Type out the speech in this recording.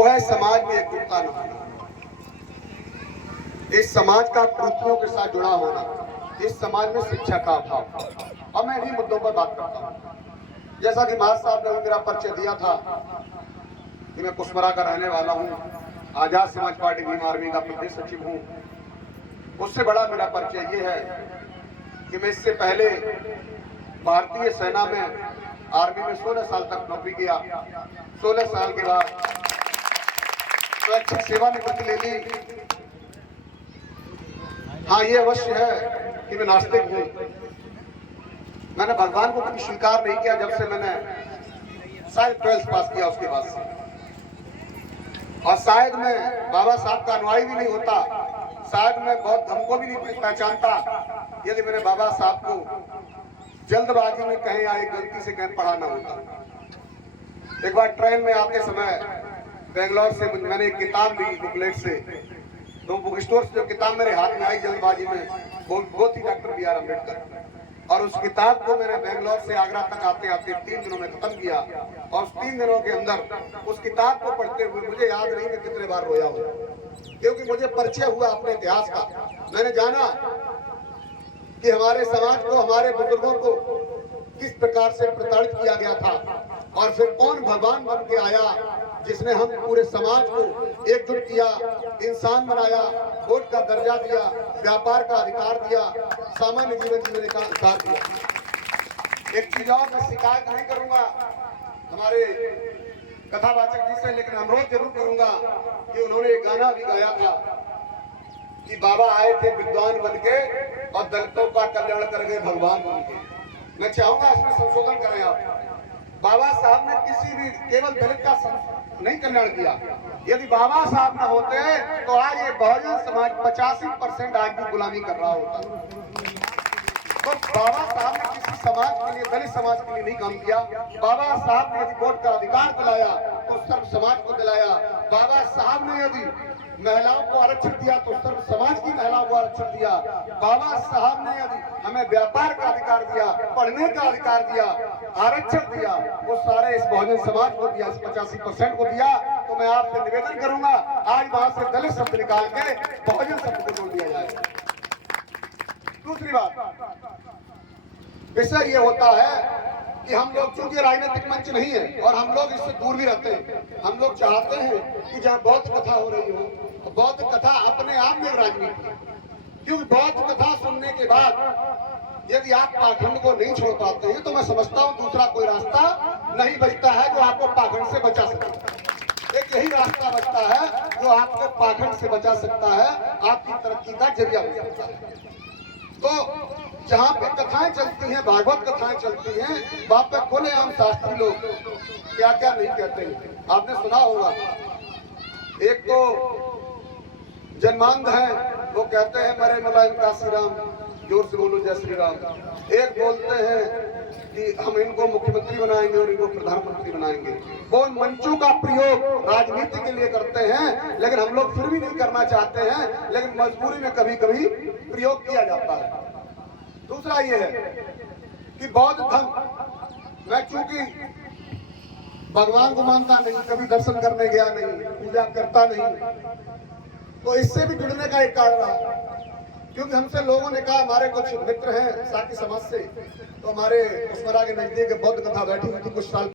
वो है समाज में एकजुटता न होना, इस समाज का कुरीतियों के साथ जुड़ा होना, इस समाज में शिक्षा का अभाव। अब मैं इन्हीं मुद्दों पर बात करता हूँ। जैसा कि महाराज साहब ने मेरा परिचय दिया था कि मैं कुशमरा का रहने वाला हूँ, आजाद समाज पार्टी भीम आर्मी का प्रदेश सचिव हूँ। उससे बड़ा मेरा परिचय ये है कि मैं इससे पहले भारतीय सेना में आर्मी में 16 साल तक नौकरी किया। 16 साल के बाद स्वैच्छिक सेवानिवृत्ति ले ली। हाँ, ये अवश्य है कि मैं नास्तिक हूँ। मैंने भगवान को कभी स्वीकार नहीं किया जब से मैंने शायद 12th पास किया उसके बाद से, और शायद मैं बाबा साहब का अनुयायी भी नहीं होता, शायद मैं बहुत धर्म को भी नहीं पहचानता यदि मैंने बाबा साहब को जल्दबाजी में कहीं या एक गलती से कहीं पढ़ा ना होता। एक बार ट्रेन में आते समय बेंगलोर से मैंने एक किताब ली बुकलेट से, तो बुक स्टोर से जो किताब मेरे हाथ में आई जल्दबाजी में, वो थी डॉक्टर बी आर अम्बेडकर। और उस किताब को मैंने बेंगलोर से आगरा तक आते आते 3 दिनों में खत्म किया। और उस 3 दिनों के अंदर उस किताब को पढ़ते हुए मुझे याद नहीं मैं कितने बार रोया हूँ, क्योंकि मुझे परिचय हुआ अपने इतिहास का। मैंने जाना कि हमारे समाज को, हमारे बुजुर्गों को किस प्रकार से प्रताड़ित किया गया था, और फिर कौन भगवान बन के आया जिसने हम पूरे समाज को एकजुट किया, इंसान बनाया, वोट का दर्जा दिया, व्यापार का अधिकार दिया, सामान्य जीवन जीने का अधिकार दिया। एक चीज और मैं शिकायत नहीं करूंगा हमारे कथावाचक जी से, लेकिन अनुरोध जरूर करूंगा कि उन्होंने एक गाना भी गाया था कि बाबा आए थे विद्वान बन के और दलितों का कल्याण कर गए भगवान बन के। मैं चाहूंगा इसमें संशोधन करें आप। बाबा साहब ने किसी भी केवल दलित का नहीं कल्याण किया। यदि बाबा साहब न होते तो आज ये बहुजन समाज 85% आज भी गुलामी कर रहा होता। तो बाबा साहब ने किसी समाज के लिए, दलित समाज के लिए नहीं काम किया। बाबा साहब ने यदि वोट का अधिकार दिलाया तो सर्व समाज को दिलाया। बाबा साहब ने यदि महिलाओं को आरक्षण दिया तो सर्व समाज की महिलाओं को आरक्षण दिया। बाबा साहब ने यदि हमें व्यापार का अधिकार दिया, पढ़ने का अधिकार दिया, आरक्षण दिया, वो सारे इस बहुजन समाज को दिया, इस 85% को दिया। तो मैं आपसे निवेदन करूंगा आज वहां से दलित शब्द निकाल के बहुजन शब्द को जोड़ दिया जाए। दूसरी बात, विषय ये होता है कि हम लोग, चूंकि राजनीतिक मंच नहीं है और हम लोग इससे दूर भी रहते हैं, हम लोग चाहते हैं कि जहाँ बौद्ध कथा हो रही हो, बौद्ध कथा अपने आप में राजनीति है। क्योंकि बौद्ध कथा सुनने के बाद यदि आप पाखंड को नहीं छोड़ पाते हैं तो मैं समझता हूँ दूसरा कोई रास्ता नहीं बचता है जो आपको पाखंड से बचा सकता है। एक यही रास्ता बचता है जो आपको पाखंड से बचा सकता है, आपकी तरक्की का जरिया बन सकता है। तो जहाँ पे कथाएं चलती हैं, भागवत कथाएं चलती हैं, वहां पे खुलेआम शास्त्री लोग क्या क्या नहीं कहते हैं। आपने सुना होगा, एक तो जन्मांध है, वो कहते हैं मरे मुलायम काशी राम, जोर से बोलो जय श्री राम। एक बोलते हैं कि हम इनको मुख्यमंत्री बनाएंगे और इनको प्रधानमंत्री बनाएंगे। वो मंचों का प्रयोग राजनीति के लिए करते हैं, लेकिन हम लोग फिर भी नहीं करना चाहते हैं, लेकिन मजबूरी में कभी कभी प्रयोग किया जाता है। दूसरा ये है कि बौद्ध धर्म, मैं चूंकि भगवान को मानता नहीं, कभी दर्शन करने गया नहीं, पूजा करता नहीं, तो इससे भी जुड़ने का एक कारण रहा। क्योंकि हमसे लोगों ने कहा, हमारे कुछ मित्र हैं साकी समाज से, तो हमारे कुशमरा के नजदीक बौद्ध कथा बैठी हुई थी कुछ साल